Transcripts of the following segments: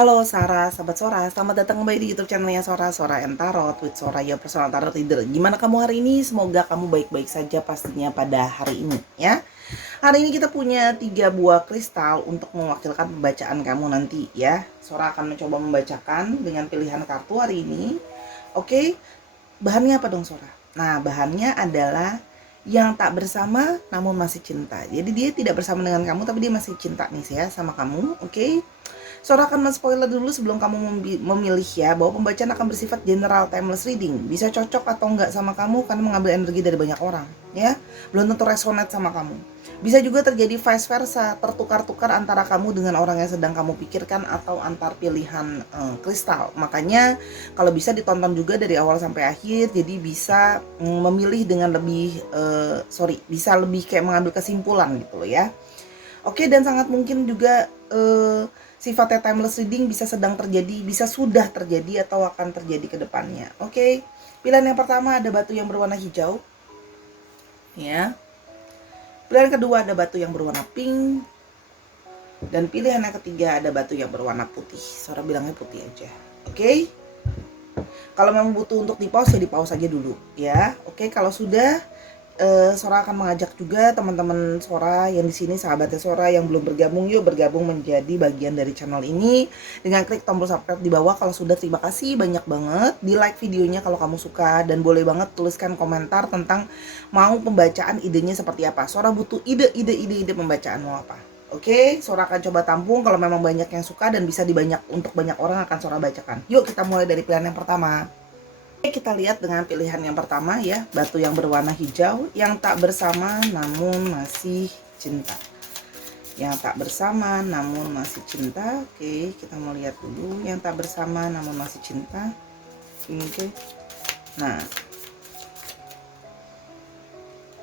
Halo Sarah, sahabat Sora, selamat datang kembali di YouTube channelnya Sora, Sora and Tarot with Sora, your personal tarot reader. Gimana kamu hari ini? Semoga kamu baik-baik saja pastinya pada hari ini ya. Hari ini kita punya 3 buah kristal untuk mewakilkan pembacaan kamu nanti ya. Sora akan mencoba membacakan dengan pilihan kartu hari ini. Oke, bahannya apa dong Sora? Nah, bahannya adalah yang tak bersama namun masih cinta. Jadi dia tidak bersama dengan kamu tapi dia masih cinta nih ya sama kamu. Oke. Sora akan men-spoiler dulu sebelum kamu memilih ya, bahwa pembacaan akan bersifat general timeless reading. Bisa cocok atau enggak sama kamu karena mengambil energi dari banyak orang ya. Belum tentu resonate sama kamu. Bisa juga terjadi vice versa, tertukar-tukar antara kamu dengan orang yang sedang kamu pikirkan atau antar pilihan kristal. Makanya kalau bisa ditonton juga dari awal sampai akhir, jadi bisa memilih dengan lebih bisa lebih kayak mengambil kesimpulan gitu loh ya. Oke, dan sangat mungkin juga sifatnya timeless reading bisa sedang terjadi, bisa sudah terjadi atau akan terjadi ke depannya. Oke. Pilihan yang pertama ada batu yang berwarna hijau. Ya. Pilihan kedua ada batu yang berwarna pink. Dan pilihan yang ketiga ada batu yang berwarna putih. Sora bilangnya putih aja. Oke. Kalau memang butuh untuk di-pause ya di-pause aja dulu ya. Oke, kalau sudah Sora akan mengajak juga teman-teman Sora yang di sini, sahabatnya Sora yang belum bergabung, yuk bergabung menjadi bagian dari channel ini dengan klik tombol subscribe di bawah. Kalau sudah, terima kasih banyak banget. Di like videonya kalau kamu suka, dan boleh banget tuliskan komentar tentang mau pembacaan idenya seperti apa. Sora butuh ide pembacaan mau apa. Oke, Sora akan coba tampung kalau memang banyak yang suka dan bisa untuk banyak orang akan Sora bacakan. Yuk kita mulai dari pilihan yang pertama. Kita lihat dengan pilihan yang pertama ya, batu yang berwarna hijau, yang tak bersama namun masih cinta. Yang tak bersama namun masih cinta. Oke, kita mau lihat dulu yang tak bersama namun masih cinta. Oke. Nah,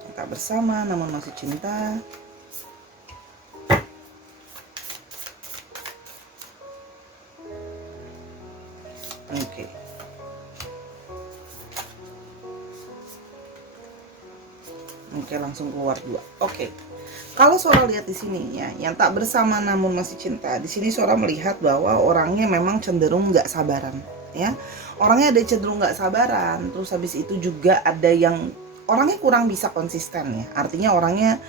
yang tak bersama namun masih cinta. Oke. Oke, langsung keluar 2. Oke. Kalau Sora lihat di sini ya, yang tak bersama namun masih cinta. Di sini Sora melihat bahwa orangnya memang cenderung nggak sabaran, ya. Orangnya ada cenderung nggak sabaran. Terus habis itu juga ada yang orangnya kurang bisa konsisten ya. Artinya orangnya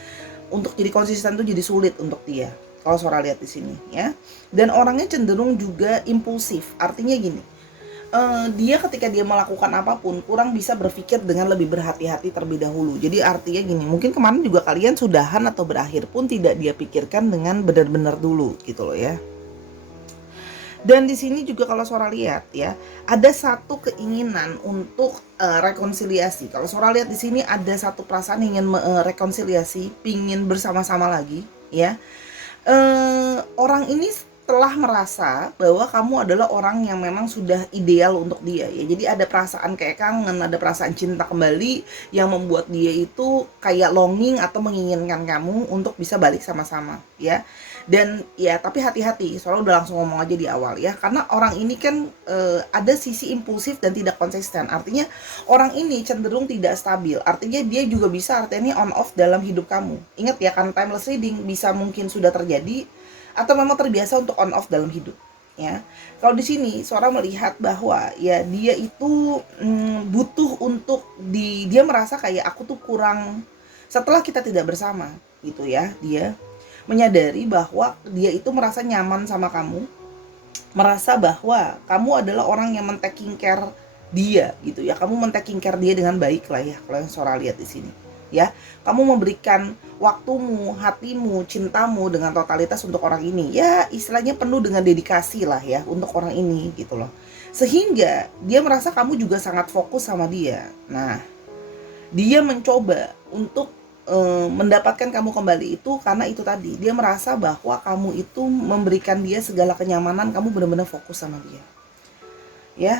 untuk jadi konsisten tuh jadi sulit untuk dia. Kalau Sora lihat di sini ya. Dan orangnya cenderung juga impulsif. Artinya gini, dia ketika dia melakukan apapun kurang bisa berpikir dengan lebih berhati-hati terlebih dahulu. Jadi artinya gini, mungkin kemarin juga kalian sudahan atau berakhir pun tidak dia pikirkan dengan benar-benar dulu gitu loh ya. Dan di sini juga kalau Sora lihat ya, ada satu keinginan untuk rekonsiliasi. Kalau Sora lihat di sini ada satu perasaan ingin rekonsiliasi, pingin bersama-sama lagi ya. Orang ini telah merasa bahwa kamu adalah orang yang memang sudah ideal untuk dia ya. Jadi ada perasaan kayak kangen, ada perasaan cinta kembali yang membuat dia itu kayak longing atau menginginkan kamu untuk bisa balik sama-sama ya. Dan ya tapi hati-hati, soalnya udah langsung ngomong aja di awal ya. Karena orang ini kan ada sisi impulsif dan tidak konsisten. Artinya orang ini cenderung tidak stabil. Artinya dia juga bisa artinya on off dalam hidup kamu. Ingat ya, kan timeless reading bisa mungkin sudah terjadi atau memang terbiasa untuk on off dalam hidup ya. Kalau di sini Sora melihat bahwa ya dia itu butuh untuk dia merasa kayak aku tuh kurang setelah kita tidak bersama gitu ya. Dia menyadari bahwa dia itu merasa nyaman sama kamu, merasa bahwa kamu adalah orang yang men-taking care dia gitu ya. Kamu men-taking care dia dengan baik lah ya, kalau yang Sora lihat di sini ya. Kamu memberikan waktumu, hatimu, cintamu dengan totalitas untuk orang ini ya, istilahnya penuh dengan dedikasi lah ya untuk orang ini gitu loh, sehingga dia merasa kamu juga sangat fokus sama dia. Nah, dia mencoba untuk mendapatkan kamu kembali itu karena itu tadi, dia merasa bahwa kamu itu memberikan dia segala kenyamanan, kamu benar-benar fokus sama dia ya.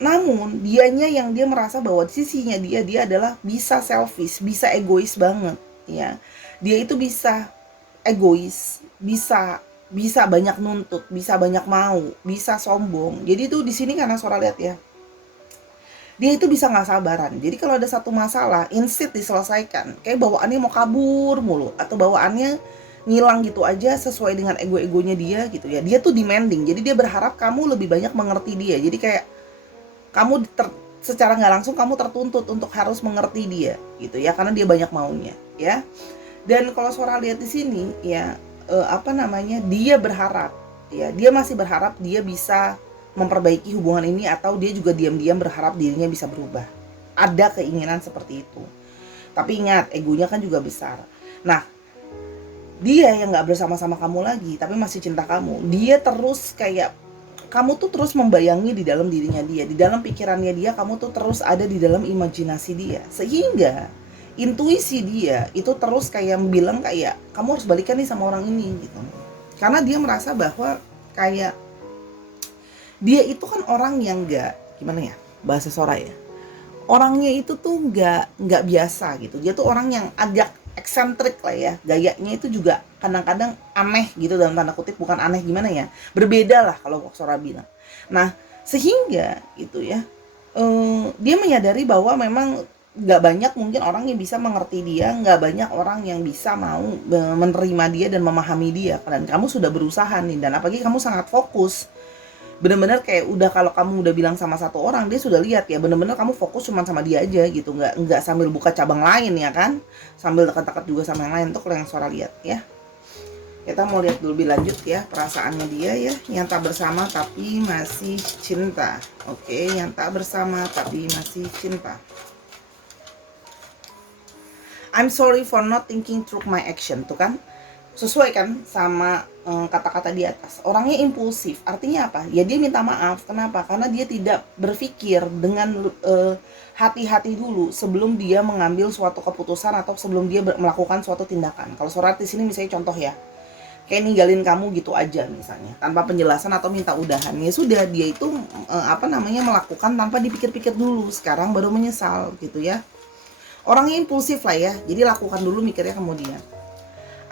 Namun dianya yang dia merasa bahwa sisinya dia adalah bisa selfish, bisa egois banget ya. Dia itu bisa egois, bisa banyak nuntut, bisa banyak mau, bisa sombong. Jadi itu di sini karena Sora lihat ya, dia itu bisa nggak sabaran. Jadi kalau ada satu masalah, instead diselesaikan, kayak bawaannya mau kabur mulu atau bawaannya ngilang gitu aja sesuai dengan ego-egonya dia gitu ya. Dia tuh demanding, jadi dia berharap kamu lebih banyak mengerti dia. Jadi kayak kamu secara nggak langsung kamu tertuntut untuk harus mengerti dia gitu ya, karena dia banyak maunya ya. Dan kalau Sora lihat di sini ya, dia berharap ya, dia masih berharap dia bisa memperbaiki hubungan ini, atau dia juga diam-diam berharap dirinya bisa berubah. Ada keinginan seperti itu. Tapi ingat, egonya kan juga besar. Nah, dia yang nggak bersama-sama kamu lagi, tapi masih cinta kamu. Dia terus kayak, kamu tuh terus membayangi di dalam dirinya dia, di dalam pikirannya dia, kamu tuh terus ada di dalam imajinasi dia. Sehingga intuisi dia itu terus kayak bilang kayak, kamu harus balikan nih sama orang ini gitu. Karena dia merasa bahwa kayak dia itu kan orang yang nggak, gimana ya bahasa Sora ya, orangnya itu tuh nggak biasa gitu. Dia tuh orang yang agak eksentrik lah ya, gayanya itu juga kadang-kadang aneh gitu, dalam tanda kutip, bukan aneh gimana ya, berbeda lah kalau Sora bilang. Nah, sehingga itu ya, dia menyadari bahwa memang nggak banyak mungkin orang yang bisa mengerti dia, nggak banyak orang yang bisa mau menerima dia dan memahami dia. Dan kamu sudah berusaha nih, dan apalagi kamu sangat fokus, bener-bener kayak udah, kalau kamu udah bilang sama satu orang, dia sudah lihat ya, bener-bener kamu fokus cuma sama dia aja gitu, nggak sambil buka cabang lain ya kan, sambil dekat-dekat juga sama yang lain. Tuh kalau yang Sora lihat ya. Kita mau lihat dulu lebih lanjut ya perasaannya dia ya, yang tak bersama tapi masih cinta. Oke, yang tak bersama tapi masih cinta. I'm sorry for not thinking through my action. Tuh kan, sesuai kan sama kata-kata di atas. Orangnya impulsif, artinya apa? Ya dia minta maaf. Kenapa? Karena dia tidak berpikir dengan hati-hati dulu sebelum dia mengambil suatu keputusan atau sebelum dia melakukan suatu tindakan. Kalau Sora di sini misalnya contoh ya, kayak ninggalin kamu gitu aja misalnya, tanpa penjelasan atau minta udahan, ya sudah, dia itu melakukan tanpa dipikir-pikir dulu, sekarang baru menyesal gitu ya. Orangnya impulsif lah ya, jadi lakukan dulu, mikirnya kemudian.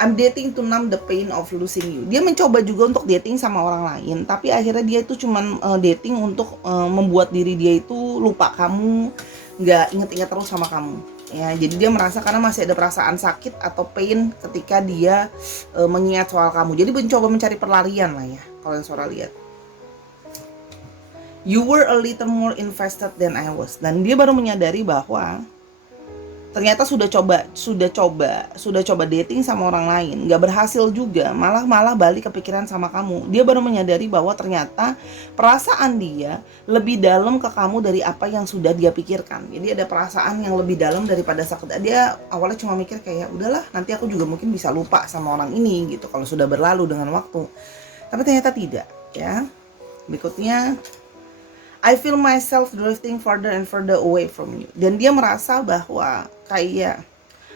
I'm dating to numb the pain of losing you. Dia mencoba juga untuk dating sama orang lain, tapi akhirnya dia itu cuman dating untuk membuat diri dia itu lupa kamu, nggak inget-inget terus sama kamu. Ya, jadi dia merasa karena masih ada perasaan sakit atau pain ketika dia mengingat soal kamu. Jadi mencoba mencari perlarian lah ya, kalau yang Sora lihat. You were a little more invested than I was. Dan dia baru menyadari bahwa ternyata sudah coba dating sama orang lain, nggak berhasil juga, malah balik kepikiran sama kamu. Dia baru menyadari bahwa ternyata perasaan dia lebih dalam ke kamu dari apa yang sudah dia pikirkan. Jadi ada perasaan yang lebih dalam daripada sekedar, dia awalnya cuma mikir kayak udahlah, nanti aku juga mungkin bisa lupa sama orang ini gitu kalau sudah berlalu dengan waktu. Tapi ternyata tidak ya. Berikutnya, I feel myself drifting further and further away from you. Dan dia merasa bahwa kayak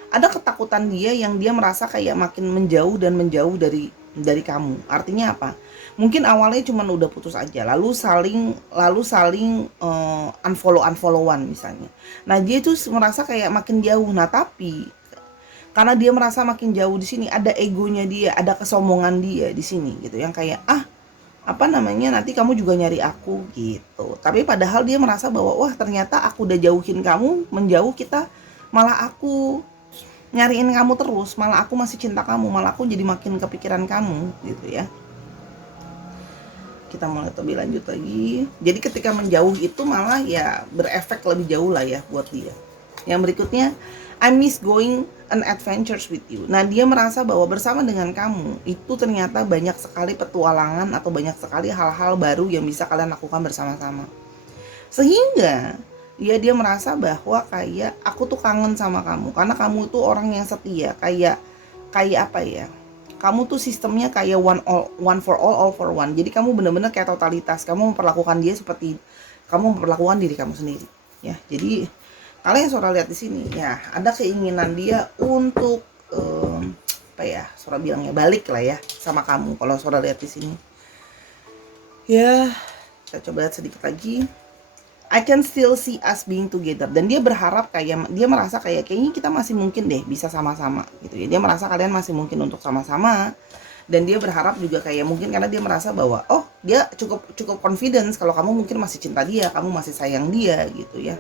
ada ketakutan dia yang dia merasa kayak makin menjauh dan menjauh dari kamu. Artinya apa? Mungkin awalnya cuma udah putus aja, lalu saling unfollowan misalnya. Nah, dia tuh merasa kayak makin jauh. Nah, tapi karena dia merasa makin jauh di sini, ada egonya dia, ada kesombongan dia di sini gitu, yang kayak nanti kamu juga nyari aku gitu. Tapi padahal dia merasa bahwa wah, ternyata aku udah jauhin kamu, menjauh kita, malah aku nyariin kamu terus, malah aku masih cinta kamu, malah aku jadi makin kepikiran kamu gitu ya. Kita mulai lebih lanjut lagi. Jadi ketika menjauh itu malah ya berefek lebih jauh lah ya buat dia. Yang berikutnya, I miss going an adventures with you. Nah, dia merasa bahwa bersama dengan kamu itu ternyata banyak sekali petualangan atau banyak sekali hal-hal baru yang bisa kalian lakukan bersama-sama. Sehingga dia merasa bahwa kayak aku tuh kangen sama kamu, karena kamu tuh orang yang setia, kayak apa ya? Kamu tuh sistemnya kayak one for all for one. Jadi kamu benar-benar kayak totalitas. Kamu memperlakukan dia seperti kamu memperlakukan diri kamu sendiri. Ya, jadi kalau yang Sora lihat di sini ya, ada keinginan dia untuk Sora bilangnya balik lah ya sama kamu. Kalau Sora lihat di sini ya, kita coba lihat sedikit lagi. I can still see us being together. Dan dia berharap kayak, dia merasa kayaknya kita masih mungkin deh bisa sama-sama gitu ya. Dia merasa kalian masih mungkin untuk sama-sama. Dan dia berharap juga kayak mungkin karena dia merasa bahwa dia cukup confidence kalau kamu mungkin masih cinta dia, kamu masih sayang dia gitu ya.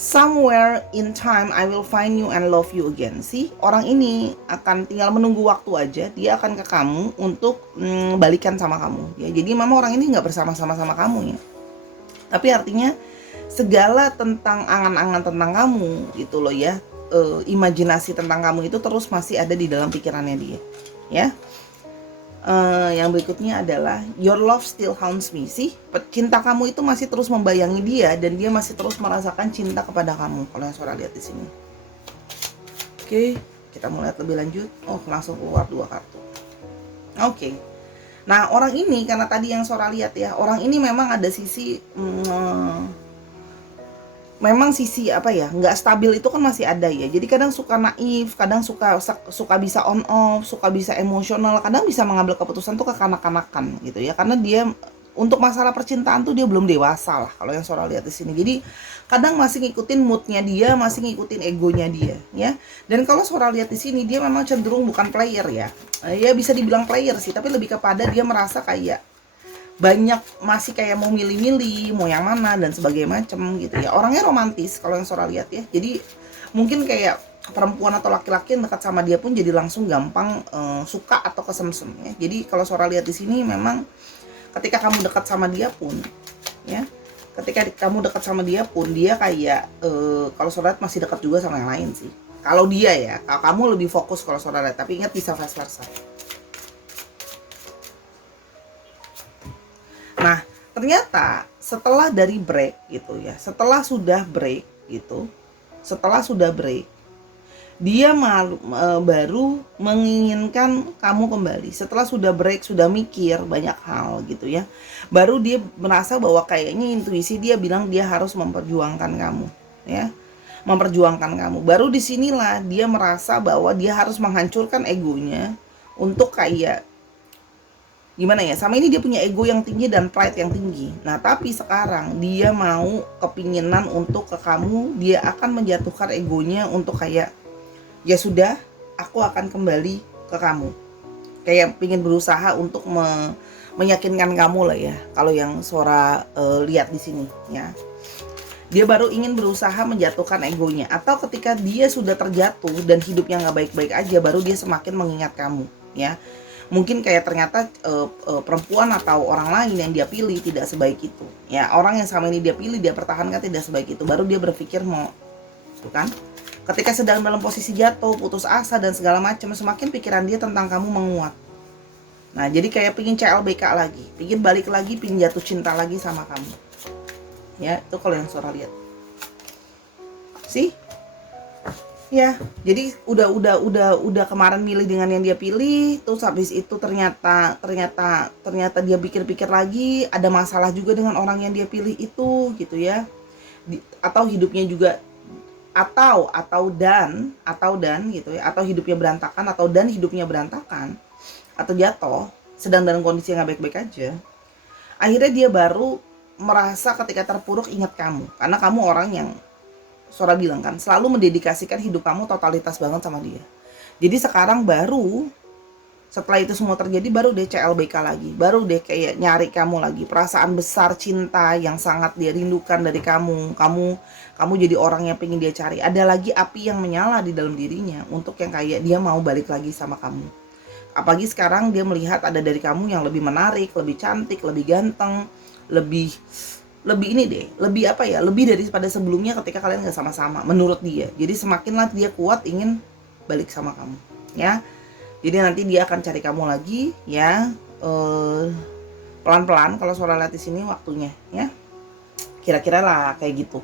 Somewhere in time I will find you and love you again. Sih, orang ini akan tinggal menunggu waktu aja, dia akan ke kamu untuk balikan sama kamu. Ya, jadi memang orang ini nggak bersama-sama sama kamu ya. Tapi artinya segala tentang angan-angan tentang kamu gitu loh ya, imajinasi tentang kamu itu terus masih ada di dalam pikirannya dia. Ya. Yang berikutnya adalah your love still haunts me. Sih, cinta kamu itu masih terus membayangi dia dan dia masih terus merasakan cinta kepada kamu. Kalau yang Sora lihat di sini. Oke, kita mulai lebih lanjut. Oh, langsung keluar 2 kartu. Oke. Nah, orang ini karena tadi yang Sora lihat ya, orang ini memang ada sisi memang sisi apa ya, nggak stabil itu kan masih ada ya. Jadi kadang suka naif, kadang suka bisa on off, suka bisa emosional, kadang bisa mengambil keputusan tuh kekanak-kanakan gitu ya. Karena dia untuk masalah percintaan tuh dia belum dewasa lah kalau yang Sora lihat di sini. Jadi kadang masih ngikutin moodnya dia, masih ngikutin egonya dia ya. Dan kalau Sora lihat di sini dia memang cenderung bukan player ya. Ya bisa dibilang player sih, tapi lebih kepada dia merasa kayak banyak masih kayak mau milih-milih mau yang mana dan sebagainya macam gitu ya. Orangnya romantis kalau yang Sora lihat ya. Jadi mungkin kayak perempuan atau laki-laki yang dekat sama dia pun jadi langsung gampang suka atau kesemsem ya. Jadi kalau Sora lihat di sini memang ketika kamu dekat sama dia pun ya, ketika kamu dekat sama dia pun dia kayak kalau Sora lihat masih dekat juga sama yang lain sih. Kalau dia ya, kalau kamu lebih fokus kalau Sora lihat, tapi ingat bisa vice versa. Nah, ternyata setelah dari break gitu ya, setelah sudah break, dia baru menginginkan kamu kembali. Setelah sudah break, sudah mikir banyak hal gitu ya, baru dia merasa bahwa kayaknya intuisi dia bilang dia harus memperjuangkan kamu ya, memperjuangkan kamu. Baru disinilah dia merasa bahwa dia harus menghancurkan egonya untuk kayak gimana ya, sama ini dia punya ego yang tinggi dan pride yang tinggi. Nah tapi sekarang dia mau kepinginan untuk ke kamu, dia akan menjatuhkan egonya untuk kayak ya sudah, aku akan kembali ke kamu. Kayak pingin berusaha untuk meyakinkan kamu lah ya. Kalau yang Sora lihat di sini ya, dia baru ingin berusaha menjatuhkan egonya. Atau ketika dia sudah terjatuh dan hidupnya nggak baik-baik aja, baru dia semakin mengingat kamu ya. Mungkin kayak ternyata perempuan atau orang lain yang dia pilih tidak sebaik itu ya. Orang yang sama ini dia pilih, dia pertahankan tidak sebaik itu, baru dia berpikir mau, tuh kan. Ketika sedang dalam posisi jatuh, putus asa dan segala macam, semakin pikiran dia tentang kamu menguat. Nah jadi kayak pingin CLBK lagi, pingin balik lagi, pingin jatuh cinta lagi sama kamu ya. Itu kalau yang Sora lihat sih ya. Jadi udah kemarin milih dengan yang dia pilih, terus habis itu ternyata dia pikir-pikir lagi, ada masalah juga dengan orang yang dia pilih itu gitu ya. Atau hidupnya juga atau dan gitu ya, atau hidupnya berantakan, hidupnya berantakan atau jatuh sedang dalam kondisi yang gak baik-baik aja. Akhirnya dia baru merasa ketika terpuruk ingat kamu, karena kamu orang yang Sora bilang kan selalu mendedikasikan hidup kamu totalitas banget sama dia. Jadi sekarang baru setelah itu semua terjadi, baru dia CLBK lagi, baru dia kayak nyari kamu lagi. Perasaan besar cinta yang sangat dia rindukan dari kamu jadi orang yang pengen dia cari. Ada lagi api yang menyala di dalam dirinya untuk yang kayak dia mau balik lagi sama kamu. Apalagi sekarang dia melihat ada dari kamu yang lebih menarik, lebih cantik, lebih ganteng, lebih ini deh, lebih apa ya, lebih daripada sebelumnya ketika kalian gak sama-sama menurut dia. Jadi semakinlah dia kuat ingin balik sama kamu ya. Jadi nanti dia akan cari kamu lagi ya, pelan-pelan kalau Sora lihat di sini waktunya ya. Kira-kira lah kayak gitu.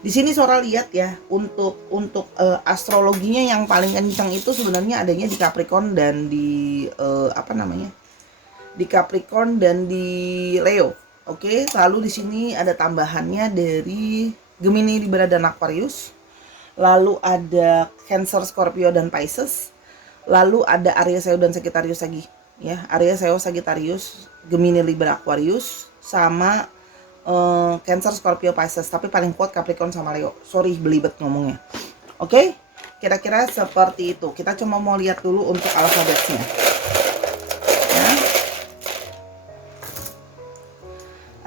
Di sini Sora lihat ya, untuk astrologinya yang paling kencang itu sebenarnya adanya di Capricorn dan di di Capricorn dan di Leo. Oke, lalu di sini ada tambahannya dari Gemini, Libra dan Aquarius. Lalu ada Cancer, Scorpio dan Pisces. Lalu ada Aries, Leo dan Sagittarius lagi ya. Aries, Leo, Sagittarius, Gemini, Libra, Aquarius sama Cancer, Scorpio, Pisces. Tapi paling kuat Capricorn sama Leo. Sorry belibet ngomongnya. Oke, kira-kira seperti itu. Kita cuma mau lihat dulu untuk alfabetnya.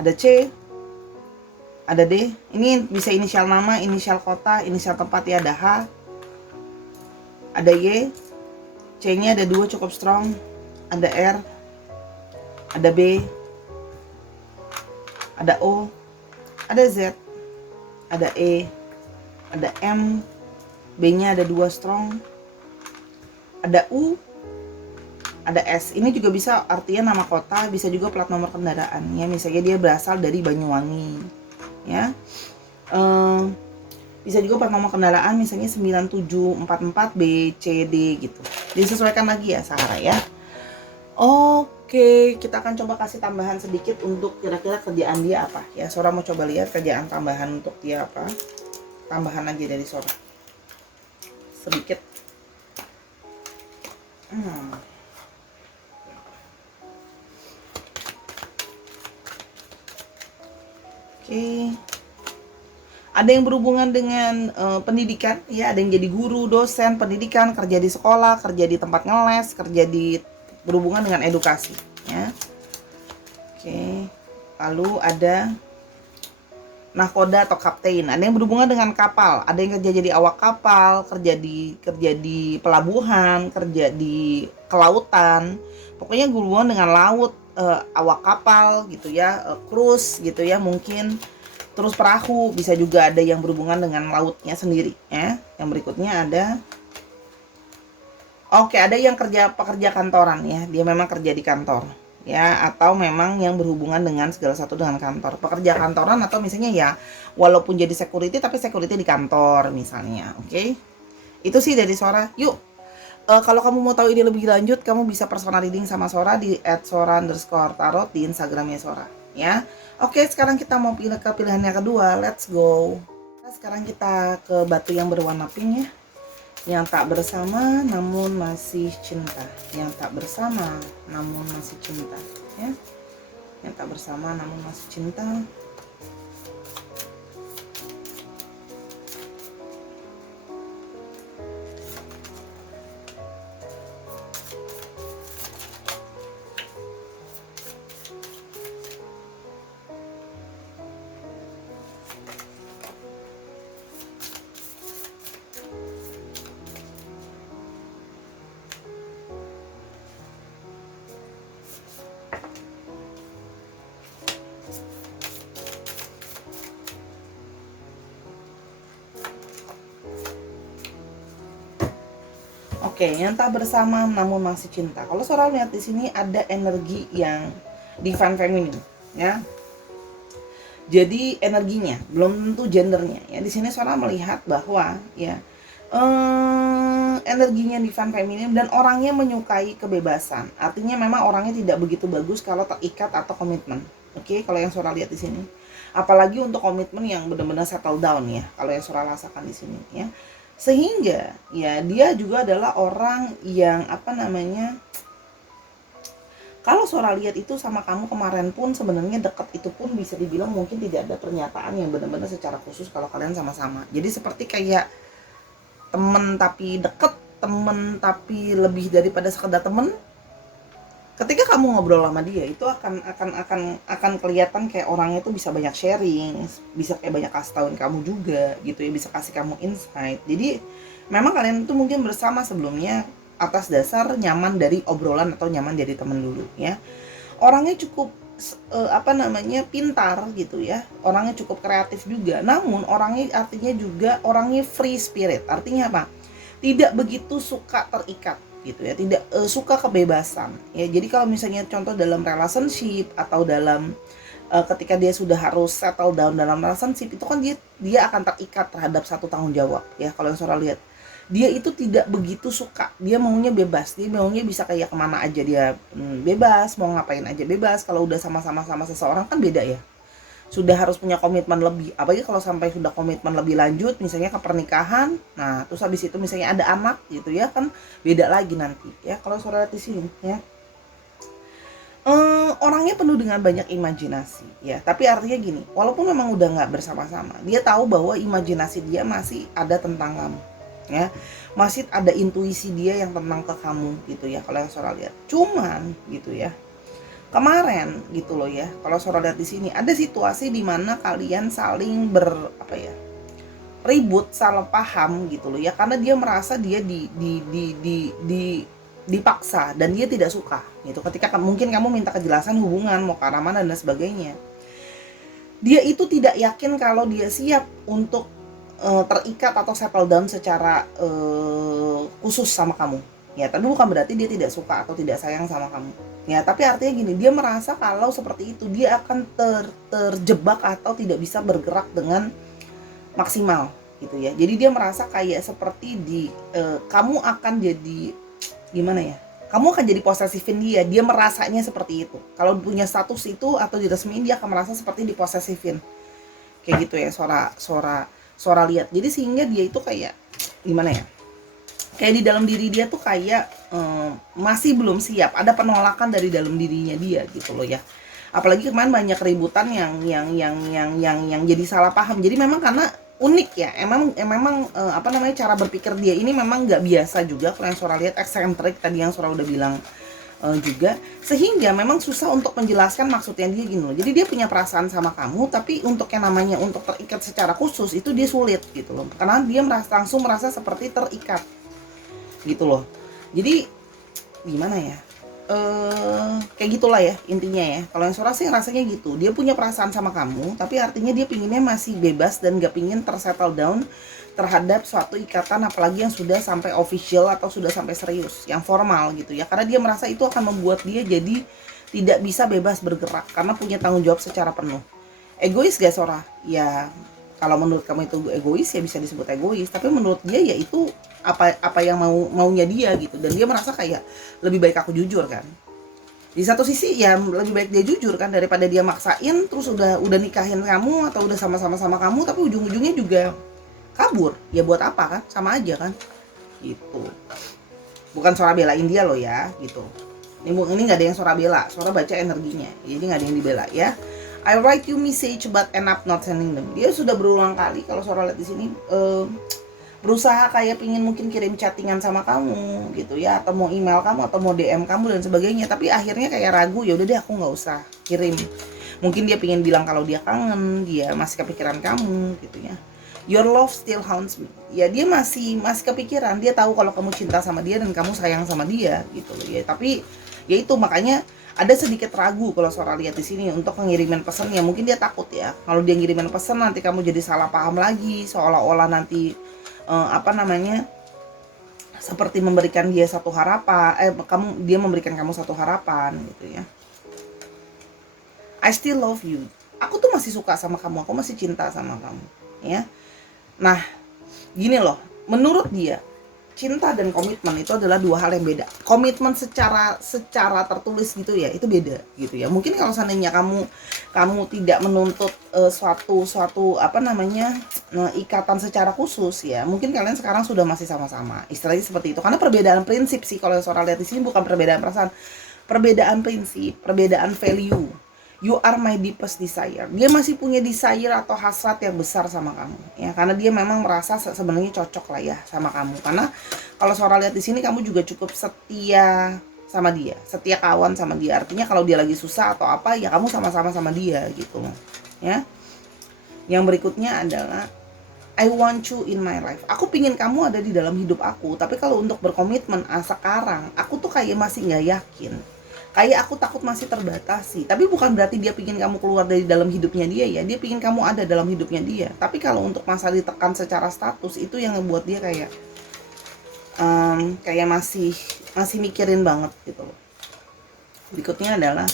Ada C, ada D, ini bisa inisial nama, inisial kota, inisial tempat ya, ada H, ada Y, C-nya ada 2 cukup strong, ada R, ada B, ada O, ada Z, ada E, ada M, B-nya ada 2 strong, ada U, ada S. Ini juga bisa artinya nama kota, bisa juga plat nomor kendaraan ya. Misalnya dia berasal dari Banyuwangi ya. Bisa juga plat nomor kendaraan misalnya 9744 B, C, D gitu. Disesuaikan lagi ya Sarah ya. Oke, kita akan coba kasih tambahan sedikit untuk kira-kira kerjaan dia apa ya. Sora mau coba lihat kerjaan tambahan untuk dia apa. Tambahan aja dari Sora. Sedikit. Oke. Ada yang berhubungan dengan pendidikan ya, ada yang jadi guru, dosen, pendidikan, kerja di sekolah, kerja di tempat ngeles, kerja di berhubungan dengan edukasi ya. Oke. Lalu ada nahkoda atau kapten. Ada yang berhubungan dengan kapal, ada yang kerja jadi awak kapal, kerja di pelabuhan, kerja di kelautan. Pokoknya berhubungan dengan laut, awak kapal gitu ya, cruise gitu ya mungkin. Terus perahu, bisa juga ada yang berhubungan dengan lautnya sendiri ya. Yang berikutnya ada ada yang pekerja kantoran ya. Dia memang kerja di kantor ya, atau memang yang berhubungan dengan segala satu dengan kantor. Pekerja kantoran atau misalnya ya walaupun jadi security tapi security di kantor misalnya. Oke. Itu sih dari Sora. Yuk. Kalau kamu mau tahu ini lebih lanjut, kamu bisa personal reading sama Sora di @sora_tarot di Instagramnya Sora ya. Oke, sekarang kita mau pilih ke pilihan yang kedua. Let's go. Nah, sekarang kita ke batu yang berwarna pink ya. Yang tak bersama namun masih cinta. Yang tak bersama namun masih cinta ya. Yang tak bersama namun masih cinta. Oke, yang tak bersama namun masih cinta. Kalau Sora lihat di sini ada energi yang divine feminine, ya. Jadi energinya belum tentu gendernya. Ya, di sini Sora melihat bahwa ya energinya divine feminine dan orangnya menyukai kebebasan. Artinya memang orangnya tidak begitu bagus kalau terikat atau komitmen. Oke, kalau yang Sora lihat di sini. Apalagi untuk komitmen yang benar-benar settle down ya. Kalau yang Sora rasakan di sini ya. Sehingga ya dia juga adalah orang yang kalau Sora lihat itu sama kamu kemarin pun sebenarnya dekat, itu pun bisa dibilang mungkin tidak ada pernyataan yang benar-benar secara khusus kalau kalian sama-sama. Jadi seperti kayak temen tapi deket, temen tapi lebih daripada sekedar temen. Ketika kamu ngobrol sama dia itu akan kelihatan kayak orangnya itu bisa banyak sharing, bisa kayak banyak kasih tahuin kamu juga gitu ya, bisa kasih kamu insight. Jadi memang kalian itu mungkin bersama sebelumnya atas dasar nyaman dari obrolan atau nyaman dari temen dulu ya. Orangnya cukup pintar gitu ya, orangnya cukup kreatif juga. Namun orangnya artinya juga orangnya free spirit. Artinya apa? Tidak begitu suka terikat gitu ya, tidak suka kebebasan ya. Jadi kalau misalnya contoh dalam relationship atau dalam ketika dia sudah harus settle down dalam relationship itu kan dia akan terikat terhadap satu tanggung jawab ya. Kalau yang Sora lihat dia itu tidak begitu suka, dia maunya bebas, dia maunya bisa kayak kemana aja dia bebas, mau ngapain aja bebas. Kalau udah sama-sama seseorang kan beda ya, sudah harus punya komitmen lebih, apalagi kalau sampai sudah komitmen lebih lanjut misalnya ke pernikahan. Nah terus habis itu misalnya ada anak gitu ya, kan beda lagi nanti ya. Kalau Sora di sini ya orangnya penuh dengan banyak imajinasi ya, tapi artinya gini, walaupun memang udah nggak bersama-sama, dia tahu bahwa imajinasi dia masih ada tentang kamu ya, masih ada intuisi dia yang tentang ke kamu gitu ya. Kalau yang Sora lihat cuman gitu ya, kemarin gitu loh ya. Kalau Sora lihat di sini ada situasi di mana kalian saling ribut, salah paham gitu loh ya, karena dia merasa dia dipaksa dan dia tidak suka gitu. Ketika mungkin kamu minta kejelasan hubungan mau ke arah mana dan sebagainya, dia itu tidak yakin kalau dia siap untuk terikat atau settle down secara khusus sama kamu ya. Tapi bukan berarti dia tidak suka atau tidak sayang sama kamu ya, tapi artinya gini, dia merasa kalau seperti itu dia akan terjebak atau tidak bisa bergerak dengan maksimal gitu ya. Jadi dia merasa kayak seperti kamu akan jadi gimana ya, kamu akan jadi posesifin dia. Dia merasanya seperti itu. Kalau punya status itu atau diresmiin, dia akan merasa seperti diposesifin kayak gitu ya. Sora lihat. Jadi sehingga dia itu kayak gimana ya, kayak di dalam diri dia tuh kayak masih belum siap. Ada penolakan dari dalam dirinya dia gitu loh ya. Apalagi kemarin banyak keributan yang jadi salah paham. Jadi memang karena unik ya, memang cara berpikir dia ini memang nggak biasa juga. Kalau yang Sora lihat eksentrik tadi yang Sora udah bilang juga, sehingga memang susah untuk menjelaskan maksudnya dia gini loh. Jadi dia punya perasaan sama kamu, tapi untuk yang namanya untuk terikat secara khusus itu dia sulit gitu loh, karena dia langsung merasa seperti terikat gitu loh. Jadi gimana ya, kayak gitulah ya intinya ya. Kalau yang Sora sih rasanya gitu, dia punya perasaan sama kamu, tapi artinya dia pinginnya masih bebas dan gak pingin tersettle down terhadap suatu ikatan, apalagi yang sudah sampai official atau sudah sampai serius, yang formal gitu ya. Karena dia merasa itu akan membuat dia jadi tidak bisa bebas bergerak karena punya tanggung jawab secara penuh. Egois gak Sora? Ya kalau menurut kamu itu egois ya bisa disebut egois, tapi menurut dia ya itu apa yang maunya dia gitu. Dan dia merasa kayak lebih baik aku jujur kan. Di satu sisi ya lebih baik dia jujur kan, daripada dia maksain terus udah nikahin kamu atau udah sama-sama sama kamu tapi ujung-ujungnya juga kabur. Ya buat apa kan, sama aja kan gitu. Bukan Sora belain dia loh ya gitu. Ini nggak ada yang Sora bela, Sora baca energinya, jadi nggak ada yang dibela ya. I write you message but end up not sending them. Dia sudah berulang kali kalau Sora lihat di sini berusaha kayak pingin mungkin kirim chattingan sama kamu gitu ya, atau mau email kamu atau mau DM kamu dan sebagainya, tapi akhirnya kayak ragu, ya udah deh aku nggak usah kirim. Mungkin dia pingin bilang kalau dia kangen, dia masih kepikiran kamu gitu ya. Your love still haunts me. Ya dia masih kepikiran, dia tahu kalau kamu cinta sama dia dan kamu sayang sama dia gitu loh ya. Tapi ya itu makanya ada sedikit ragu kalau Sora lihat di sini untuk pengiriman pesannya. Mungkin dia takut ya, kalau dia ngirimin pesan nanti kamu jadi salah paham lagi, seolah-olah nanti seperti memberikan dia satu harapan, dia memberikan kamu satu harapan gitu ya. I still love you. Aku tuh masih suka sama kamu, aku masih cinta sama kamu ya. Nah, gini loh, menurut dia cinta dan komitmen itu adalah dua hal yang beda. Komitmen secara tertulis gitu ya, itu beda gitu ya. Mungkin kalau seandainya kamu tidak menuntut suatu ikatan secara khusus ya, mungkin kalian sekarang sudah masih sama-sama. Istilahnya seperti itu. Karena perbedaan prinsip sih kalau Sora lihat di sini, bukan perbedaan perasaan. Perbedaan prinsip, perbedaan value. You are my deepest desire. Dia masih punya desire atau hasrat yang besar sama kamu ya, karena dia memang merasa sebenarnya cocok lah ya sama kamu. Karena kalau Sora lihat di sini kamu juga cukup setia sama dia, setia kawan sama dia. Artinya kalau dia lagi susah atau apa ya kamu sama-sama sama dia gitu ya. Yang berikutnya adalah I want you in my life. Aku pingin kamu ada di dalam hidup aku, tapi kalau untuk berkomitmen sekarang aku tuh kayak masih nggak yakin. Kayak aku takut masih terbatasi. Tapi bukan berarti dia pingin kamu keluar dari dalam hidupnya dia ya. Dia pingin kamu ada dalam hidupnya dia. Tapi kalau untuk masa ditekan secara status, itu yang ngebuat dia kayak masih mikirin banget gitu loh. Berikutnya adalah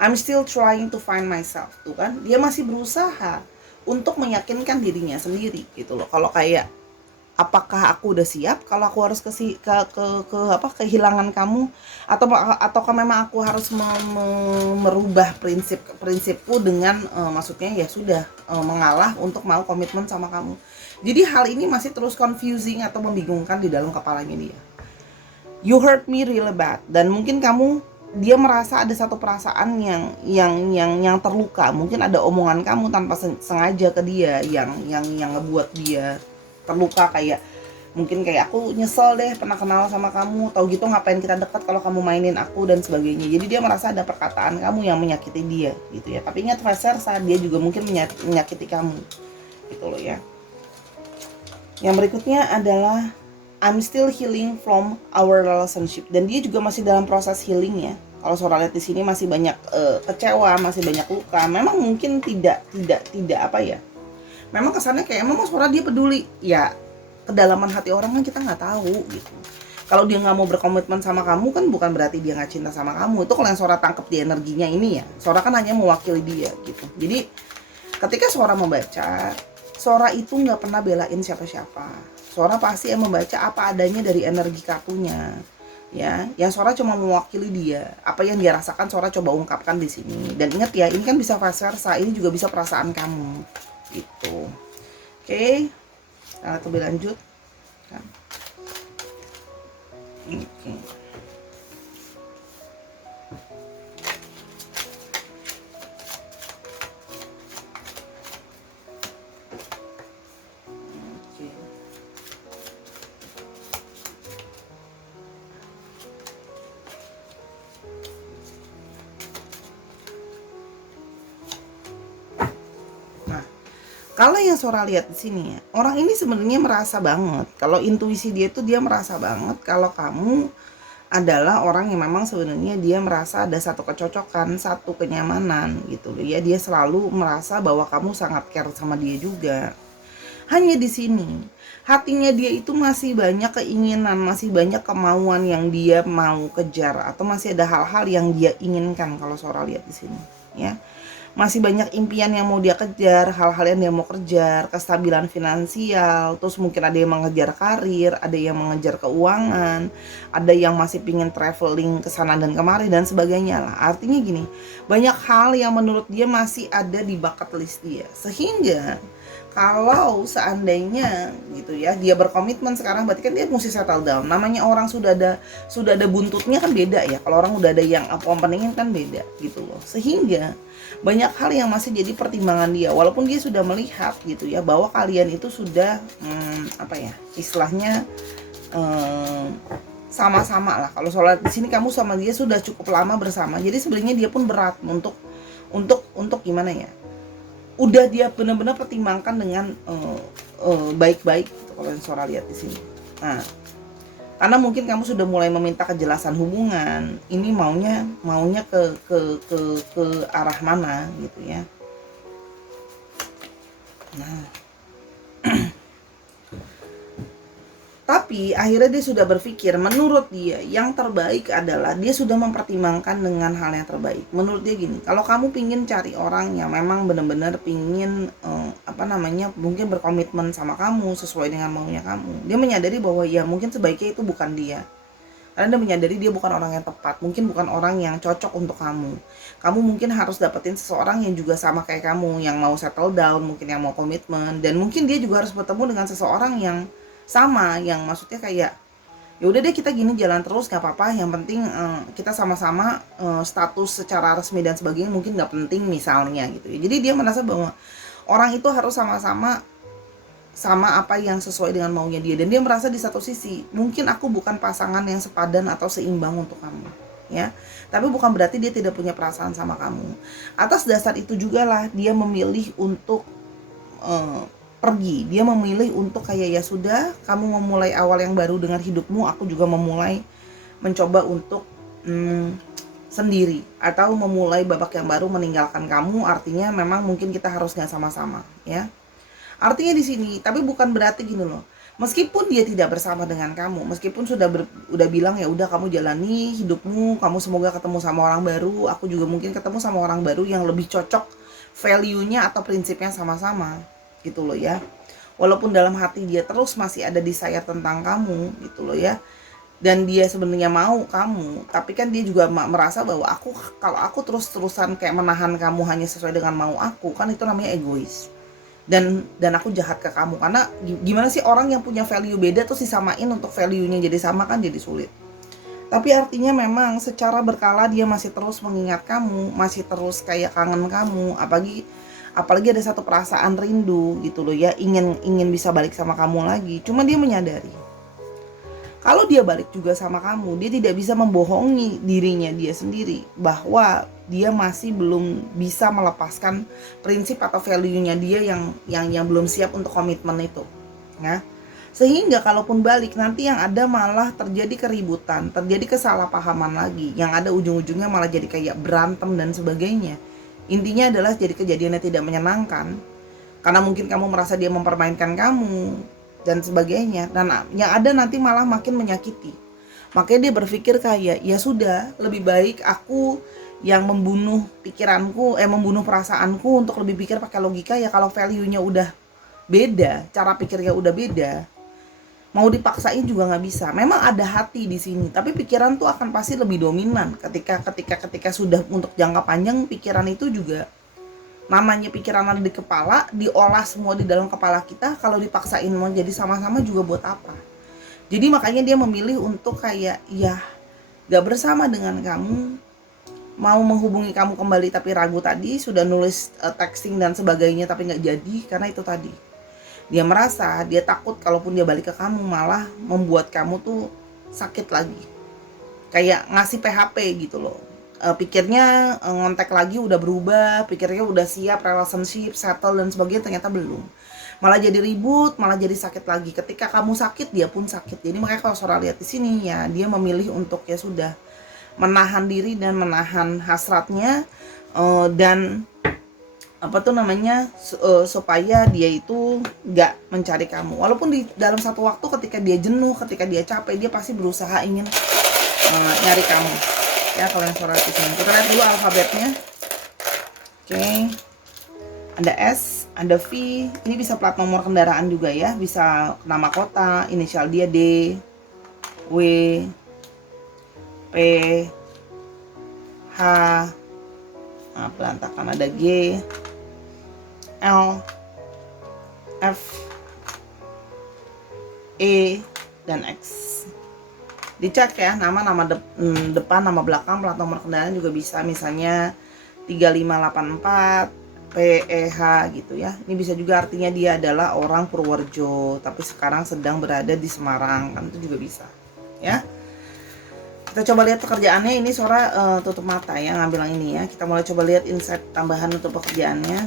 I'm still trying to find myself. Tuh kan, dia masih berusaha untuk meyakinkan dirinya sendiri gitu loh. Kalau kayak apakah aku udah siap kalau aku harus kehilangan kamu, ataukah memang aku harus merubah prinsipku dengan maksudnya ya sudah mengalah untuk mau komitmen sama kamu. Jadi hal ini masih terus confusing atau membingungkan di dalam kepalanya dia. You hurt me really bad, dan mungkin dia merasa ada satu perasaan yang terluka. Mungkin ada omongan kamu tanpa sengaja ke dia yang ngebuat dia terluka, kayak Mungkin kayak, aku nyesel deh pernah kenal sama kamu, tahu gitu ngapain kita dekat kalau kamu mainin aku dan sebagainya. Jadi dia merasa ada perkataan kamu yang menyakiti dia gitu ya. Tapi ingat, vice versa, dia juga mungkin menyakiti kamu gitu loh ya. Yang berikutnya adalah I'm still healing from our relationship, dan dia juga masih dalam proses healing ya. Kalau Sora lihat di sini masih banyak kecewa, masih banyak luka. Memang mungkin tidak apa ya, memang kesannya kayak memang Sora dia peduli ya. Kedalaman hati orang kan kita nggak tahu gitu. Kalau dia nggak mau berkomitmen sama kamu kan bukan berarti dia nggak cinta sama kamu. Itu kalau yang Sora tangkep di energinya ini ya, Sora kan hanya mewakili dia gitu. Jadi ketika Sora membaca, Sora itu nggak pernah belain siapa-siapa. Sora pasti yang membaca apa adanya dari energi kartunya ya. Yang Sora cuma mewakili dia, apa yang dia rasakan Sora coba ungkapkan di sini. Dan ingat ya, ini kan bisa vice versa, ini juga bisa perasaan kamu gitu. Oke. Lebih lanjut kan. Oke. Kalau yang Sora lihat di sini ya, orang ini sebenarnya merasa banget, kalau intuisi dia itu dia merasa banget kalau kamu adalah orang yang memang sebenarnya dia merasa ada satu kecocokan, satu kenyamanan gitu loh ya. Dia selalu merasa bahwa kamu sangat care sama dia juga. Hanya di sini hatinya dia itu masih banyak keinginan, masih banyak kemauan yang dia mau kejar, atau masih ada hal-hal yang dia inginkan kalau Sora lihat di sini ya. Masih banyak impian yang mau dia kejar, hal-hal yang dia mau kejar, kestabilan finansial, terus mungkin ada yang mengejar karir, ada yang mengejar keuangan, ada yang masih pingin traveling ke sana dan kemari dan sebagainya lah. Artinya gini, banyak hal yang menurut dia masih ada di bucket list dia. Sehingga kalau seandainya gitu ya, dia berkomitmen sekarang, berarti kan dia mesti settle down. Namanya orang sudah ada buntutnya kan beda ya. Kalau orang udah ada yang openingin kan beda gitu loh. Sehingga banyak hal yang masih jadi pertimbangan dia, walaupun dia sudah melihat gitu ya bahwa kalian itu sudah apa ya istilahnya, sama-sama lah. Kalau soal di sini kamu sama dia sudah cukup lama bersama, jadi sebenarnya dia pun berat untuk gimana ya, udah dia benar-benar pertimbangkan dengan baik-baik gitu, kalau yang Sora lihat di sini. Nah, karena mungkin kamu sudah mulai meminta kejelasan hubungan, ini maunya ke arah mana gitu ya. Nah, tapi akhirnya dia sudah berpikir, menurut dia yang terbaik adalah dia sudah mempertimbangkan dengan hal yang terbaik. Menurut dia gini, kalau kamu pingin cari orang yang memang benar-benar pingin mungkin berkomitmen sama kamu sesuai dengan maunya kamu, dia menyadari bahwa ya mungkin sebaiknya itu bukan dia. Karena dia menyadari dia bukan orang yang tepat, mungkin bukan orang yang cocok untuk kamu. Kamu mungkin harus dapetin seseorang yang juga sama kayak kamu, yang mau settle down, mungkin yang mau komitmen, dan mungkin dia juga harus bertemu dengan seseorang yang sama, yang maksudnya kayak ya udah deh kita gini jalan terus nggak apa-apa, yang penting kita sama-sama, status secara resmi dan sebagainya mungkin nggak penting misalnya gitu ya. Jadi dia merasa bahwa orang itu harus sama-sama sama apa yang sesuai dengan maunya dia, dan dia merasa di satu sisi mungkin aku bukan pasangan yang sepadan atau seimbang untuk kamu ya, tapi bukan berarti dia tidak punya perasaan sama kamu. Atas dasar itu juga lah dia memilih untuk pergi. Dia memilih untuk kayak ya sudah, kamu memulai awal yang baru dengan hidupmu, aku juga memulai mencoba untuk sendiri, atau memulai babak yang baru meninggalkan kamu. Artinya memang mungkin kita harus nggak sama-sama ya. Artinya di sini, tapi bukan berarti gini loh. Meskipun dia tidak bersama dengan kamu, meskipun udah bilang ya udah kamu jalani hidupmu, kamu semoga ketemu sama orang baru, aku juga mungkin ketemu sama orang baru yang lebih cocok value-nya atau prinsipnya sama-sama gitu loh ya. Walaupun dalam hati dia terus masih ada desire tentang kamu gitu loh ya, dan dia sebenarnya mau kamu, tapi kan dia juga merasa bahwa kalau aku terus-terusan kayak menahan kamu hanya sesuai dengan mau aku, kan itu namanya egois, dan aku jahat ke kamu. Karena gimana sih orang yang punya value beda terus disamain untuk value-nya jadi sama, kan jadi sulit. Tapi artinya memang secara berkala dia masih terus mengingat kamu, masih terus kayak kangen kamu, apalagi ada satu perasaan rindu gitu loh ya, ingin bisa balik sama kamu lagi. Cuma dia menyadari kalau dia balik juga sama kamu, dia tidak bisa membohongi dirinya dia sendiri bahwa dia masih belum bisa melepaskan prinsip atau value-nya dia yang belum siap untuk komitmen itu. Ya. Sehingga kalaupun balik nanti yang ada malah terjadi keributan, terjadi kesalahpahaman lagi, yang ada ujung-ujungnya malah jadi kayak berantem dan sebagainya. Intinya adalah jadi kejadian yang tidak menyenangkan, karena mungkin kamu merasa dia mempermainkan kamu dan sebagainya, dan yang ada nanti malah makin menyakiti. Makanya dia berpikir kayak, ya sudah, lebih baik aku yang membunuh pikiranku, membunuh perasaanku untuk lebih pikir pakai logika. Ya kalau value-nya udah beda, cara pikirnya udah beda, mau dipaksain juga nggak bisa. Memang ada hati di sini, tapi pikiran tuh akan pasti lebih dominan ketika sudah untuk jangka panjang. Pikiran itu juga, namanya pikiran ada di kepala, diolah semua di dalam kepala kita. Kalau dipaksain mau jadi sama-sama juga buat apa? Jadi makanya dia memilih untuk kayak, ya gak bersama dengan kamu, mau menghubungi kamu kembali tapi ragu tadi, sudah nulis texting dan sebagainya tapi gak jadi, karena itu tadi. Dia merasa, dia takut kalaupun dia balik ke kamu malah membuat kamu tuh sakit lagi. Kayak ngasih PHP gitu loh. Pikirnya ngontek lagi udah berubah, pikirnya udah siap relationship, settle dan sebagainya, ternyata belum. Malah jadi ribut, malah jadi sakit lagi. Ketika kamu sakit, dia pun sakit. Jadi makanya kalau Sora lihat di sini ya, dia memilih untuk ya sudah menahan diri dan menahan hasratnya, dan supaya dia itu nggak mencari kamu. Walaupun di dalam satu waktu ketika dia jenuh, ketika dia capek, dia pasti berusaha ingin nyari kamu. Ya kalau yang Sora itu, kita lihat dulu alfabetnya. Oke. Ada S, ada V. Ini bisa plat nomor kendaraan juga ya, bisa nama kota, inisial dia D, W, P, H. Nah, berantakan ada G, L, F, E, dan X. Dicek ya, nama depan, nama belakang, plat nomor kendaraan juga bisa. Misalnya 3584 PEH gitu ya. Ini bisa juga artinya dia adalah orang Purworejo tapi sekarang sedang berada di Semarang, kan itu juga bisa ya. Kita coba lihat pekerjaannya. Ini Sora tutup mata ya, ngambil yang ini ya. Kita mulai coba lihat insight tambahan untuk pekerjaannya.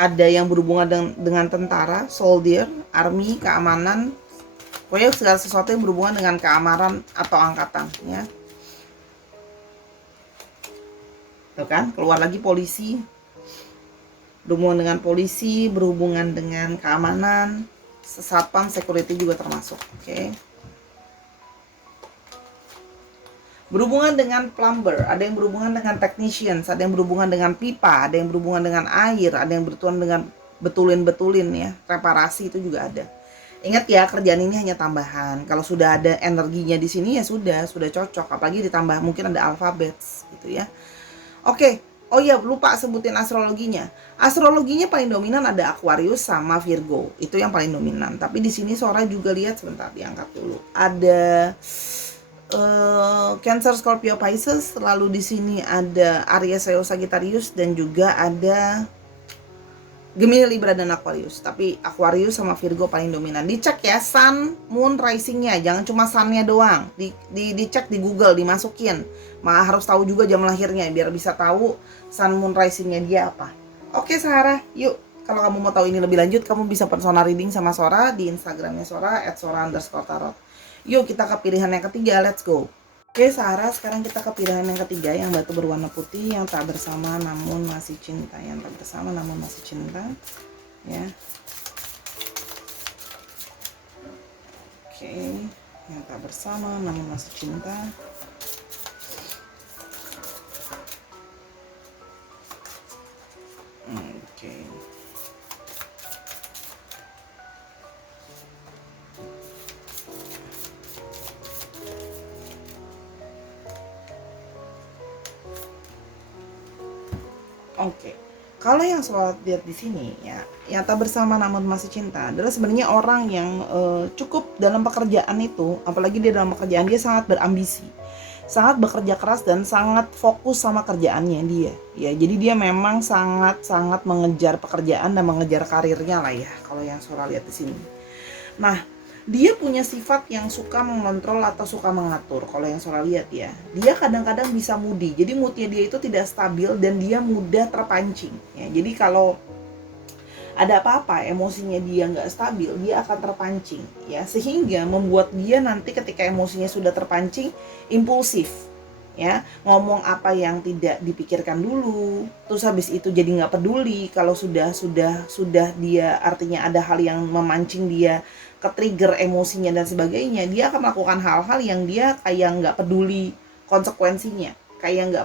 Ada yang berhubungan dengan tentara, soldier, army, keamanan, pokoknya segala sesuatu yang berhubungan dengan keamanan atau angkatan ya. Tuh kan, keluar lagi polisi, berhubungan dengan polisi, berhubungan dengan keamanan, satpam, security juga termasuk. Oke. Berhubungan dengan plumber, ada yang berhubungan dengan technicians, ada yang berhubungan dengan pipa, ada yang berhubungan dengan air, ada yang berhubungan dengan betulin ya, reparasi itu juga ada. Ingat ya, kerjaan ini hanya tambahan. Kalau sudah ada energinya di sini ya sudah cocok. Apalagi ditambah mungkin ada alfabet gitu ya. Oke. Oh iya, lupa sebutin astrologinya. Astrologinya paling dominan ada Aquarius sama Virgo. Itu yang paling dominan. Tapi di sini Sora juga lihat, sebentar diangkat dulu. Ada Cancer, Scorpio, Pisces, lalu di sini ada Aries, Leo, Sagittarius, dan juga ada Gemini, Libra, dan Aquarius. Tapi Aquarius sama Virgo paling dominan. Dicek ya Sun, Moon, Rising-nya, jangan cuma Sun-nya doang. Dicek di Google, dimasukin. Harus tahu juga jam lahirnya biar bisa tahu Sun, Moon, Rising-nya dia apa. Oke Sarah, yuk. Kalau kamu mau tahu ini lebih lanjut, kamu bisa personal reading sama Sora di Instagramnya Sora @sora_tarot. Yuk kita ke pilihan yang ketiga, let's go. Oke Sarah, sekarang kita ke pilihan yang ketiga, yang batu berwarna putih, yang tak bersama namun masih cinta. Yang tak bersama namun masih cinta ya. Oke, yang tak bersama namun masih cinta. Oke. Oke. Kalau yang soal lihat di sini ya, yang tak bersama namun masih cinta adalah sebenarnya orang yang cukup dalam pekerjaan itu, apalagi dia dalam pekerjaan dia sangat berambisi. sangat bekerja keras dan sangat fokus sama kerjaannya dia ya. Jadi dia memang sangat mengejar pekerjaan dan mengejar karirnya lah ya kalau yang Sora lihat di sini. Nah, dia punya sifat yang suka mengontrol atau suka mengatur. Kalau yang Sora lihat ya, dia kadang-kadang bisa moody. Jadi moodnya dia itu tidak stabil dan dia mudah terpancing ya. Jadi kalau ada apa-apa, emosinya dia nggak stabil, dia akan terpancing ya, sehingga membuat dia nanti ketika emosinya sudah terpancing impulsif ya, ngomong apa yang tidak dipikirkan dulu, terus habis itu jadi nggak peduli kalau sudah dia, artinya ada hal yang memancing dia ke trigger emosinya dan sebagainya, dia akan melakukan hal-hal yang dia kayak nggak peduli konsekuensinya, kayak nggak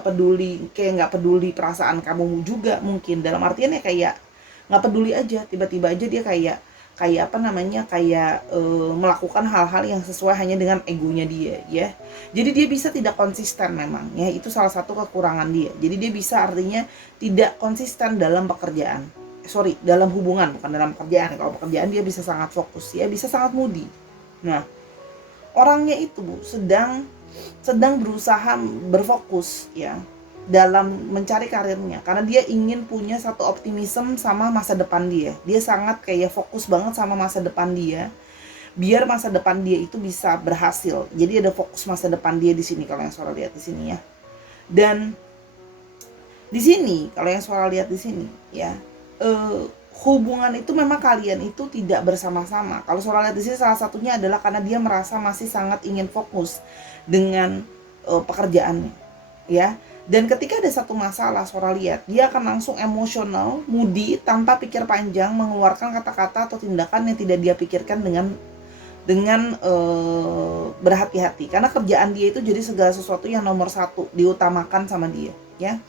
peduli perasaan kamu juga, mungkin dalam artian ya kayak nggak peduli aja, tiba-tiba aja dia kayak apa namanya, kayak melakukan hal-hal yang sesuai hanya dengan egonya dia ya. Jadi dia bisa tidak konsisten memang ya, itu salah satu kekurangan dia. Jadi dia bisa artinya tidak konsisten dalam pekerjaan, dalam hubungan, bukan dalam pekerjaan. Kalau pekerjaan dia bisa sangat fokus ya, bisa sangat moody. Nah, orangnya itu sedang berusaha berfokus ya dalam mencari karirnya, karena dia ingin punya satu optimisme sama masa depan dia. Dia sangat kayak fokus banget sama masa depan dia, biar masa depan dia itu bisa berhasil. Jadi ada fokus masa depan dia di sini kalau yang Sora lihat di sini ya. Dan di sini kalau yang Sora lihat di sini ya, hubungan itu memang kalian itu tidak bersama-sama. Kalau Sora lihat di sini salah satunya adalah karena dia merasa masih sangat ingin fokus dengan pekerjaannya ya. Dan ketika ada satu masalah, Sora lihat dia akan langsung emosional, moody, tanpa pikir panjang, mengeluarkan kata-kata atau tindakan yang tidak dia pikirkan dengan berhati-hati, karena kerjaan dia itu jadi segala sesuatu yang nomor satu, diutamakan sama dia ya.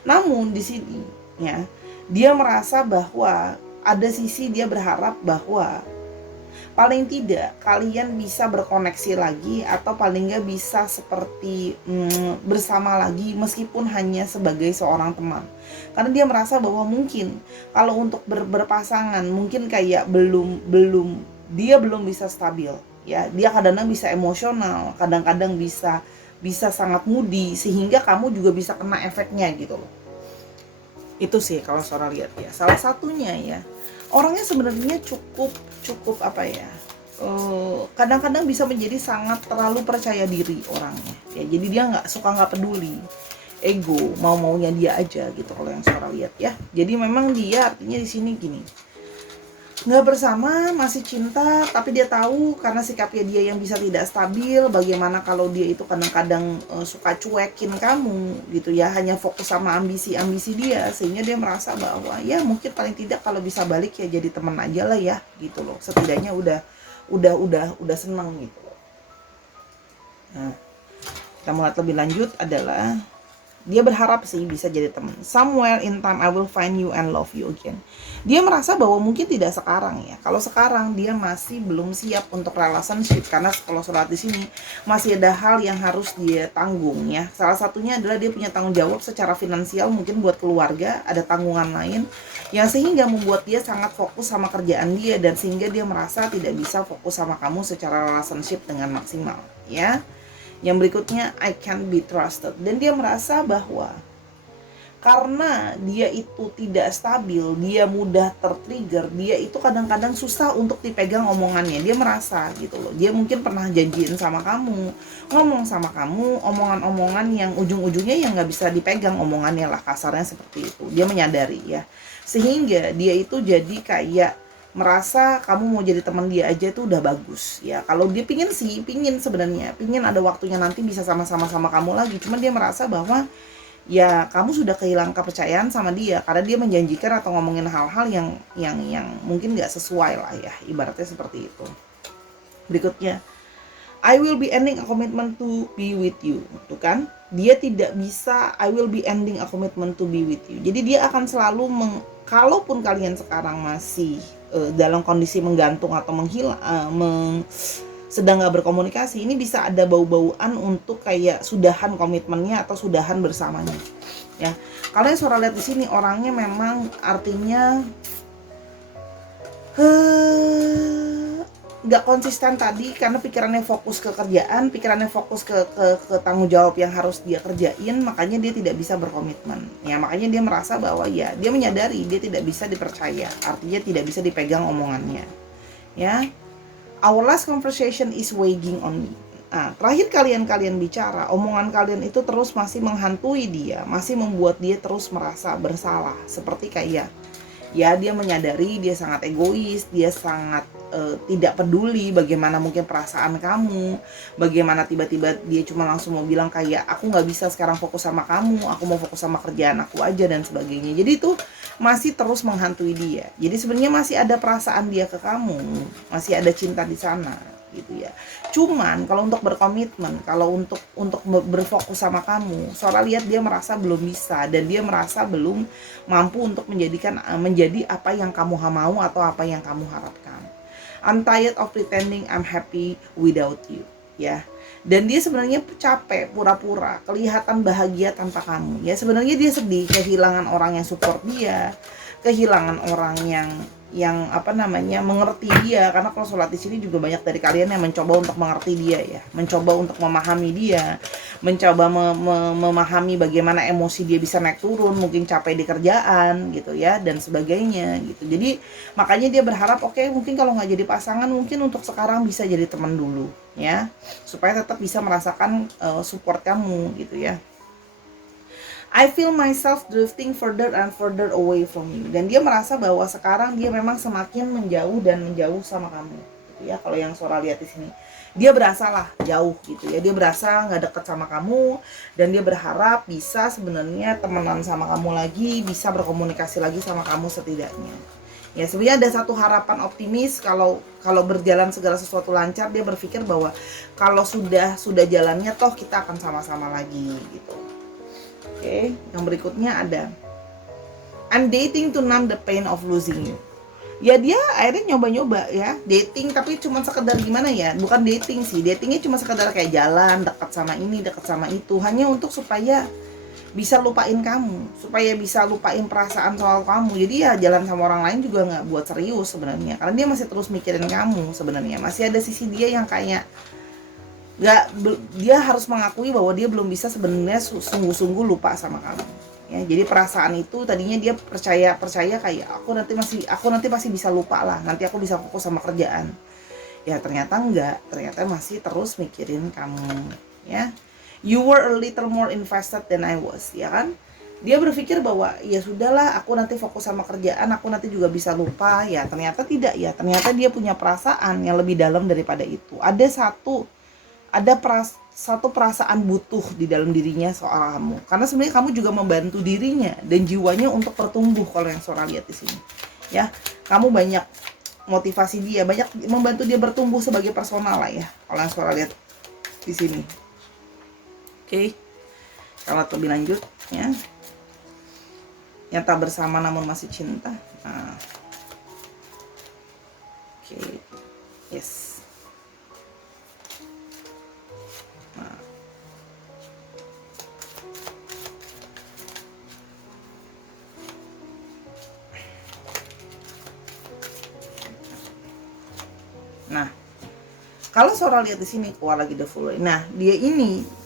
Namun di sini ya, dia merasa bahwa ada sisi dia berharap bahwa paling tidak kalian bisa berkoneksi lagi, atau paling nggak bisa seperti bersama lagi meskipun hanya sebagai seorang teman. Karena dia merasa bahwa mungkin kalau untuk berpasangan mungkin kayak dia belum bisa stabil ya. Dia kadang-kadang bisa emosional, kadang-kadang bisa sangat moody, sehingga kamu juga bisa kena efeknya gitu loh. Itu sih kalau Sora lihat ya. Salah satunya ya, orangnya sebenarnya cukup apa ya, kadang-kadang bisa menjadi sangat terlalu percaya diri orangnya ya. Jadi dia nggak peduli ego, maunya dia aja gitu kalau yang Sora lihat ya. Jadi memang dia artinya di sini gini, nggak bersama, masih cinta, tapi dia tahu karena sikapnya dia yang bisa tidak stabil, bagaimana kalau dia itu kadang-kadang suka cuekin kamu gitu ya, hanya fokus sama ambisi dia, sehingga dia merasa bahwa ya mungkin paling tidak kalau bisa balik ya jadi teman aja lah ya gitu loh, setidaknya udah senang gitu loh. Nah, kita melihat lebih lanjut adalah dia berharap sih bisa jadi teman. Somewhere in time I will find you and love you again. Dia merasa bahwa mungkin tidak sekarang ya. Kalau sekarang dia masih belum siap untuk relationship, karena kalau Sora di sini masih ada hal yang harus dia tanggung ya. Salah satunya adalah dia punya tanggung jawab secara finansial, mungkin buat keluarga, ada tanggungan lain yang sehingga membuat dia sangat fokus sama kerjaan dia, dan sehingga dia merasa tidak bisa fokus sama kamu secara relationship dengan maksimal ya. Yang berikutnya, I can't be trusted. Dan dia merasa bahwa karena dia itu tidak stabil, dia mudah tertrigger, dia itu kadang-kadang susah untuk dipegang omongannya. Dia merasa gitu loh, dia mungkin pernah janjiin sama kamu, ngomong sama kamu, omongan-omongan yang ujung-ujungnya yang gak bisa dipegang omongannya lah, kasarnya seperti itu. Dia menyadari ya, sehingga dia itu jadi kayak merasa kamu mau jadi teman dia aja itu udah bagus ya. Kalau dia pingin sebenarnya ada waktunya nanti bisa sama-sama kamu lagi, cuman dia merasa bahwa ya kamu sudah kehilangan kepercayaan sama dia karena dia menjanjikan atau ngomongin hal-hal yang mungkin nggak sesuai lah ya, ibaratnya seperti itu. Berikutnya, I will be ending a commitment to be with you. Tuh kan, dia tidak bisa I will be ending a commitment to be with you. Jadi dia akan selalu kalaupun kalian sekarang masih dalam kondisi menggantung atau sedang nggak berkomunikasi, ini bisa ada bau-bauan untuk kayak sudahan komitmennya atau sudahan bersamanya ya. Kalau yang Sora lihat di sini orangnya memang artinya nggak konsisten tadi karena pikirannya fokus ke kerjaan, pikirannya fokus ke tanggung jawab yang harus dia kerjain, makanya dia tidak bisa berkomitmen. Ya, makanya dia merasa bahwa ya dia menyadari dia tidak bisa dipercaya, artinya tidak bisa dipegang omongannya. Ya, our last conversation is weighing on me. Nah, terakhir kalian bicara, omongan kalian itu terus masih menghantui dia, masih membuat dia terus merasa bersalah, seperti kayak ya dia menyadari dia sangat egois, dia sangat tidak peduli bagaimana mungkin perasaan kamu, bagaimana tiba-tiba dia cuma langsung mau bilang kayak aku nggak bisa sekarang fokus sama kamu, aku mau fokus sama kerjaan aku aja dan sebagainya. Jadi itu masih terus menghantui dia. Jadi sebenarnya masih ada perasaan dia ke kamu, masih ada cinta di sana gitu ya. Cuman kalau untuk berkomitmen, kalau untuk berfokus sama kamu, Sora lihat dia merasa belum bisa dan dia merasa belum mampu untuk menjadi apa yang kamu mau atau apa yang kamu harapkan. I'm tired of pretending I'm happy without you, ya. Dan dia sebenarnya capek pura-pura kelihatan bahagia tanpa kamu. Ya sebenarnya dia sedih kehilangan orang yang support dia, kehilangan orang yang mengerti dia, karena kalau sholat di sini juga banyak dari kalian yang mencoba untuk mengerti dia ya, mencoba untuk memahami dia, mencoba memahami bagaimana emosi dia bisa naik turun, mungkin capek di kerjaan gitu ya dan sebagainya gitu. Jadi makanya dia berharap oke, mungkin kalau nggak jadi pasangan mungkin untuk sekarang bisa jadi teman dulu ya, supaya tetap bisa merasakan support kamu gitu ya. I feel myself drifting further and further away from you. Dan dia merasa bahwa sekarang dia memang semakin menjauh dan menjauh sama kamu. Gitu ya, kalau yang Sora lihat di sini. Dia berasa lah jauh gitu ya. Dia berasa nggak deket sama kamu dan dia berharap bisa sebenarnya temenan sama kamu lagi, bisa berkomunikasi lagi sama kamu setidaknya. Ya sebenarnya ada satu harapan optimis kalau berjalan segala sesuatu lancar, dia berpikir bahwa kalau sudah jalannya toh kita akan sama-sama lagi gitu. Oke, yang berikutnya ada I'm dating to numb the pain of losing you. Ya dia akhirnya nyoba-nyoba ya, dating tapi cuma sekedar gimana ya, bukan dating sih, datingnya cuma sekedar kayak jalan, dekat sama ini, dekat sama itu, hanya untuk supaya bisa lupain kamu, supaya bisa lupain perasaan soal kamu. Jadi ya jalan sama orang lain juga nggak buat serius sebenarnya, karena dia masih terus mikirin kamu sebenarnya. Masih ada sisi dia yang kayak dia harus mengakui bahwa dia belum bisa sebenarnya sungguh-sungguh lupa sama kamu ya. Jadi perasaan itu tadinya dia percaya kayak aku nanti pasti bisa lupa lah, nanti aku bisa fokus sama kerjaan ya. Ternyata enggak, ternyata masih terus mikirin kamu ya. You were a little more invested than I was, ya kan. Dia berpikir bahwa ya sudahlah, aku nanti fokus sama kerjaan, aku nanti juga bisa lupa ya. Ternyata tidak ya, ternyata dia punya perasaan yang lebih dalam daripada itu. Ada satu perasaan butuh di dalam dirinya soal kamu, karena sebenarnya kamu juga membantu dirinya dan jiwanya untuk bertumbuh. Kalau yang Sora lihat di sini ya, kamu banyak motivasi dia, banyak membantu dia bertumbuh sebagai personal lah ya, kalau yang Sora lihat di sini. Oke, kalau lebih lanjut ya, yang tak bersama namun masih cinta. Nah, oke, yes. Nah, kalau Sora lihat di sini keluar lagi the Fool. Nah, dia ini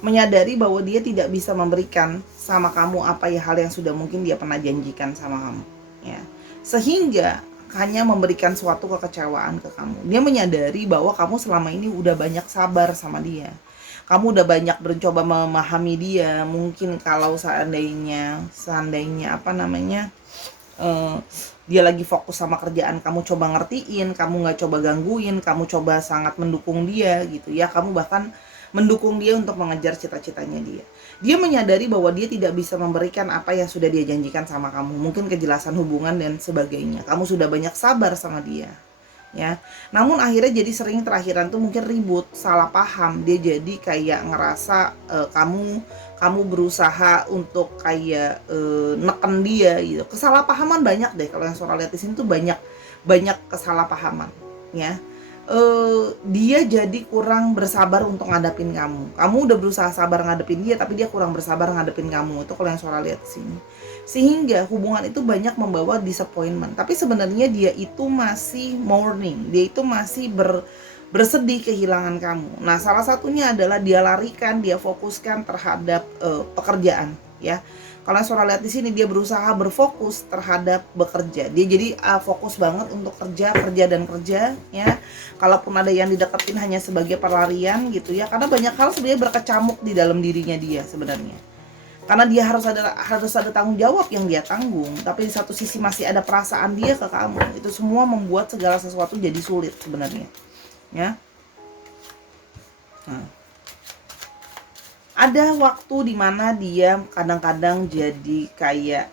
menyadari bahwa dia tidak bisa memberikan sama kamu apa ya hal yang sudah mungkin dia pernah janjikan sama kamu, ya. Sehingga hanya memberikan suatu kekecewaan ke kamu. Dia menyadari bahwa kamu selama ini udah banyak sabar sama dia. Kamu udah banyak mencoba memahami dia. Mungkin kalau seandainya dia lagi fokus sama kerjaan, kamu coba ngertiin, kamu nggak coba gangguin, kamu coba sangat mendukung dia gitu ya. Kamu bahkan mendukung dia untuk mengejar cita-citanya dia. Dia menyadari bahwa dia tidak bisa memberikan apa yang sudah dia janjikan sama kamu, mungkin kejelasan hubungan dan sebagainya. Kamu sudah banyak sabar sama dia ya. Namun akhirnya jadi sering terakhiran tuh mungkin ribut, salah paham. Dia jadi kayak ngerasa kamu berusaha untuk kayak neken dia gitu. Kesalahpahaman banyak deh, kalau yang Sora lihat di sini tuh banyak kesalahpahaman ya. Dia jadi kurang bersabar untuk ngadepin kamu. Kamu udah berusaha sabar ngadepin dia, tapi dia kurang bersabar ngadepin kamu. Itu kalau yang Sora lihat di sini. sehingga hubungan itu banyak membawa disappointment. Tapi sebenarnya dia itu masih mourning, dia itu masih bersedih kehilangan kamu. Nah, salah satunya adalah dia larikan, dia fokuskan terhadap pekerjaan, ya. Kalau Sora lihat di sini dia berusaha berfokus terhadap bekerja. Dia jadi fokus banget untuk kerja dan kerja, ya. Kalaupun ada yang dideketin hanya sebagai pelarian gitu ya. Karena banyak hal sebenarnya berkecamuk di dalam dirinya dia sebenarnya. Karena dia harus ada tanggung jawab yang dia tanggung, tapi di satu sisi masih ada perasaan dia ke kamu. Itu semua membuat segala sesuatu jadi sulit sebenarnya, ya. Nah, ada waktu dimana dia kadang-kadang jadi kayak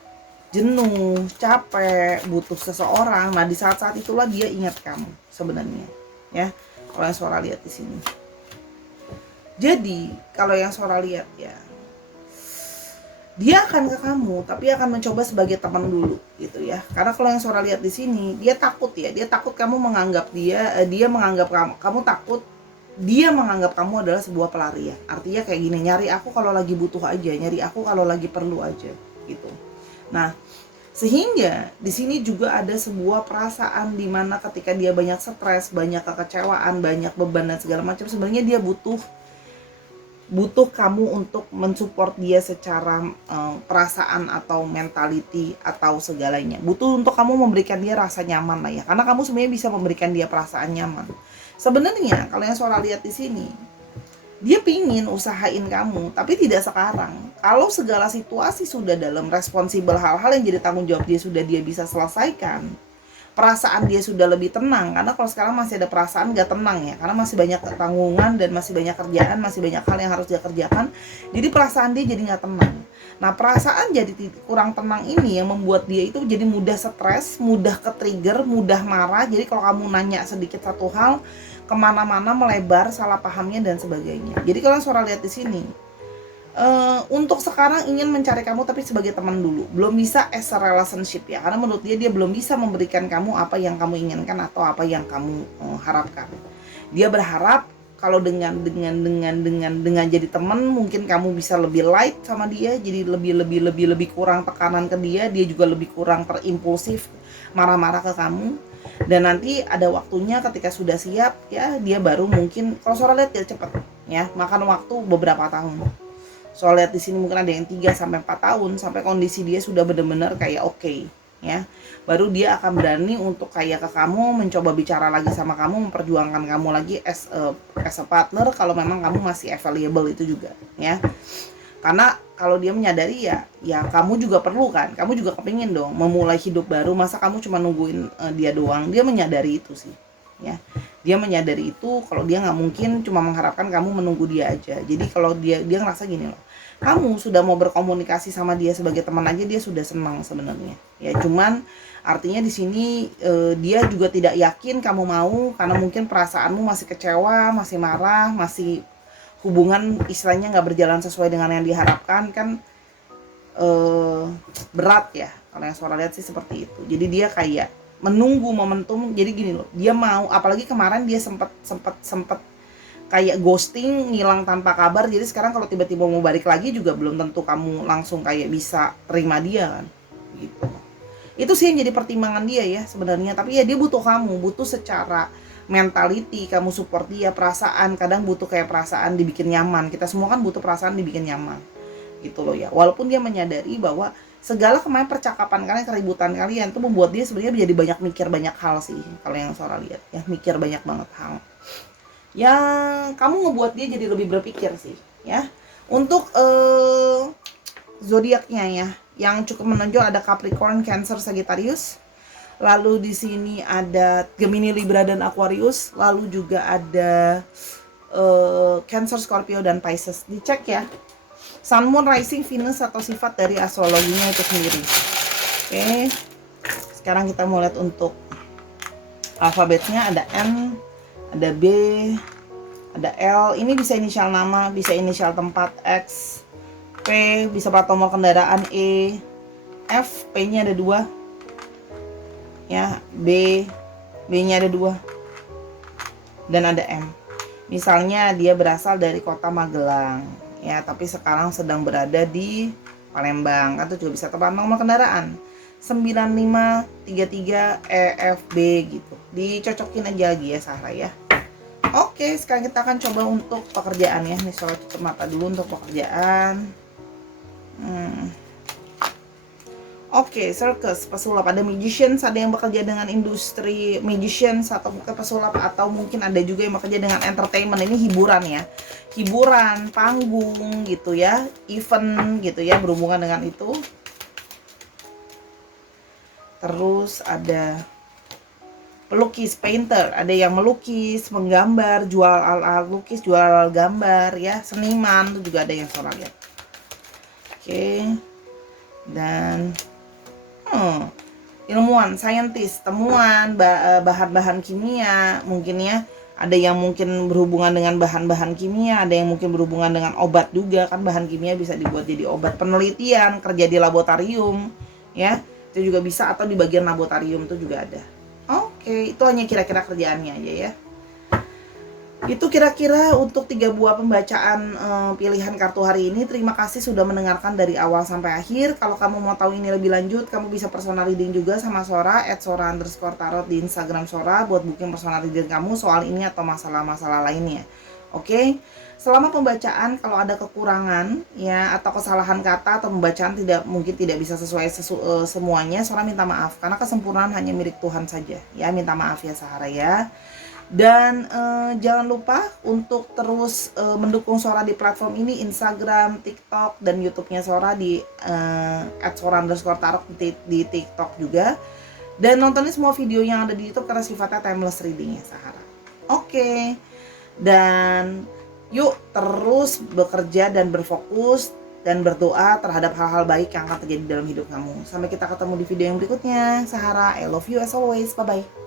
jenuh, capek, butuh seseorang. Nah, di saat-saat itulah dia ingat kamu sebenarnya, ya. Kalau yang Sora lihat di sini. Jadi, kalau yang Sora lihat ya, dia akan ke kamu, tapi akan mencoba sebagai teman dulu, gitu ya. Karena kalau yang Sora lihat di sini, dia takut ya, dia takut kamu menganggap dia menganggap kamu takut dia menganggap kamu adalah sebuah pelarian. Artinya kayak gini, nyari aku kalau lagi butuh aja, nyari aku kalau lagi perlu aja, gitu. Nah, sehingga di sini juga ada sebuah perasaan di mana ketika dia banyak stres, banyak kekecewaan, banyak beban dan segala macam, sebenarnya dia butuh kamu untuk mensupport dia secara perasaan atau mentality atau segalanya. Butuh untuk kamu memberikan dia rasa nyaman lah ya. Karena kamu sebenarnya bisa memberikan dia perasaan nyaman. Sebenarnya kalau yang Sora lihat di sini, dia pingin usahain kamu, tapi tidak sekarang. Kalau segala situasi sudah dalam responsibel, hal-hal yang jadi tanggung jawab dia bisa selesaikan, perasaan dia sudah lebih tenang. Karena kalau sekarang masih ada perasaan gak tenang ya, karena masih banyak tanggungan dan masih banyak kerjaan, masih banyak hal yang harus dia kerjakan, jadi perasaan dia jadi gak tenang. Nah, perasaan jadi kurang tenang ini yang membuat dia itu jadi mudah stres, mudah ke-trigger, mudah marah. Jadi kalau kamu nanya sedikit satu hal, kemana-mana melebar, salah pahamnya dan sebagainya. Jadi kalau Sora lihat di sini, untuk sekarang ingin mencari kamu tapi sebagai teman dulu, belum bisa as a relationship ya, karena menurut dia belum bisa memberikan kamu apa yang kamu inginkan atau apa yang kamu harapkan. Dia berharap kalau dengan jadi teman mungkin kamu bisa lebih light sama dia, jadi lebih kurang tekanan ke dia juga lebih kurang terimpulsif marah-marah ke kamu. Dan nanti ada waktunya ketika sudah siap ya, dia baru mungkin, kalau Sora lihat dia cepat ya, makan waktu beberapa tahun. Soal lihat di sini mungkin ada yang 3 sampai 4 tahun sampai kondisi dia sudah benar-benar kayak oke, ya. Baru dia akan berani untuk kayak ke kamu, mencoba bicara lagi sama kamu, memperjuangkan kamu lagi as a partner kalau memang kamu masih available itu juga, ya. Karena kalau dia menyadari ya kamu juga perlu kan, kamu juga kepingin dong memulai hidup baru, masa kamu cuma nungguin dia doang. Dia menyadari itu sih, ya. Dia menyadari itu, kalau dia nggak mungkin cuma mengharapkan kamu menunggu dia aja. Jadi kalau dia ngerasa gini loh, kamu sudah mau berkomunikasi sama dia sebagai teman aja dia sudah senang sebenarnya, ya. Cuman artinya di sini dia juga tidak yakin kamu mau, karena mungkin perasaanmu masih kecewa, masih marah, masih hubungan istilahnya nggak berjalan sesuai dengan yang diharapkan kan. Berat ya, kalau yang Sora lihat sih seperti itu. Jadi dia kayak menunggu momentum. Jadi gini loh, dia mau, apalagi kemarin dia sempat kayak ghosting, ngilang tanpa kabar. Jadi sekarang kalau tiba-tiba mau balik lagi juga belum tentu kamu langsung kayak bisa terima dia kan, gitu. Itu sih yang jadi pertimbangan dia ya sebenarnya. Tapi ya dia butuh kamu, butuh secara mentality, kamu support dia, perasaan. Kadang butuh kayak perasaan dibikin nyaman. Kita semua kan butuh perasaan dibikin nyaman, gitu loh ya. Walaupun dia menyadari bahwa segala kemarin percakapan kalian, keributan kalian itu membuat dia sebenarnya jadi banyak mikir banyak hal sih. Kalau yang Sora lihat ya, mikir banyak banget hal yang kamu ngebuat dia jadi lebih berpikir sih, ya. Untuk zodiaknya ya, yang cukup menonjol ada Capricorn, Cancer, Sagittarius. Lalu di sini ada Gemini, Libra dan Aquarius. Lalu juga ada Cancer, Scorpio dan Pisces. Dicek ya, Sun, Moon, Rising, Venus atau sifat dari astrologinya itu sendiri. Oke, sekarang kita mau lihat untuk alfabetnya. Ada N, ada B, ada L. Ini bisa inisial nama, bisa inisial tempat. X, P, bisa plat nomor kendaraan. E, F, P-nya ada 2, ya. B, B-nya ada 2, dan ada M. Misalnya dia berasal dari kota Magelang, ya, tapi sekarang sedang berada di Palembang, atau juga bisa telepon nomor kendaraan 9533 EFB gitu. Dicocokin aja lagi ya Sarah ya. Oke, sekarang kita akan coba untuk pekerjaan ya. Nih Sora tutup mata dulu untuk pekerjaan. Oke, circus, pesulap. Ada magicians, ada yang bekerja dengan industri magicians atau mungkin pesulap, atau mungkin ada juga yang bekerja dengan entertainment. Ini hiburan ya, hiburan, panggung gitu ya, event gitu ya, berhubungan dengan itu. Terus ada pelukis, painter, ada yang melukis, menggambar, jual alat lukis, jual alat gambar ya, seniman itu juga ada yang Sora lihat. Oke, dan ilmuwan, saintis, temuan bahan-bahan kimia mungkin ya. Ada yang mungkin berhubungan dengan bahan-bahan kimia, ada yang mungkin berhubungan dengan obat juga kan, bahan kimia bisa dibuat jadi obat. Penelitian, kerja di laboratorium ya, itu juga bisa, atau di bagian laboratorium itu juga ada. Oke, itu hanya kira-kira kerjaannya aja ya. Itu kira-kira untuk 3 buah pembacaan pilihan kartu hari ini. Terima kasih sudah mendengarkan dari awal sampai akhir. Kalau kamu mau tahu ini lebih lanjut, kamu bisa personal reading juga sama Sora @sora_tarot di Instagram Sora buat booking personal reading kamu soal ini atau masalah-masalah lainnya. Oke. Selama pembacaan kalau ada kekurangan ya atau kesalahan kata atau pembacaan mungkin tidak bisa sesuai semuanya, Sora minta maaf karena kesempurnaan hanya milik Tuhan saja. Ya, minta maaf ya Sahara ya. Dan jangan lupa untuk terus mendukung Sora di platform ini, Instagram, TikTok, dan YouTube-nya Sora di @sora_tarot di TikTok juga. Dan nontonin semua video yang ada di YouTube karena sifatnya timeless reading ya Sahara. Oke. Dan yuk terus bekerja dan berfokus dan berdoa terhadap hal-hal baik yang akan terjadi dalam hidup kamu. Sampai kita ketemu di video yang berikutnya. Sahara, I love you as always. Bye-bye.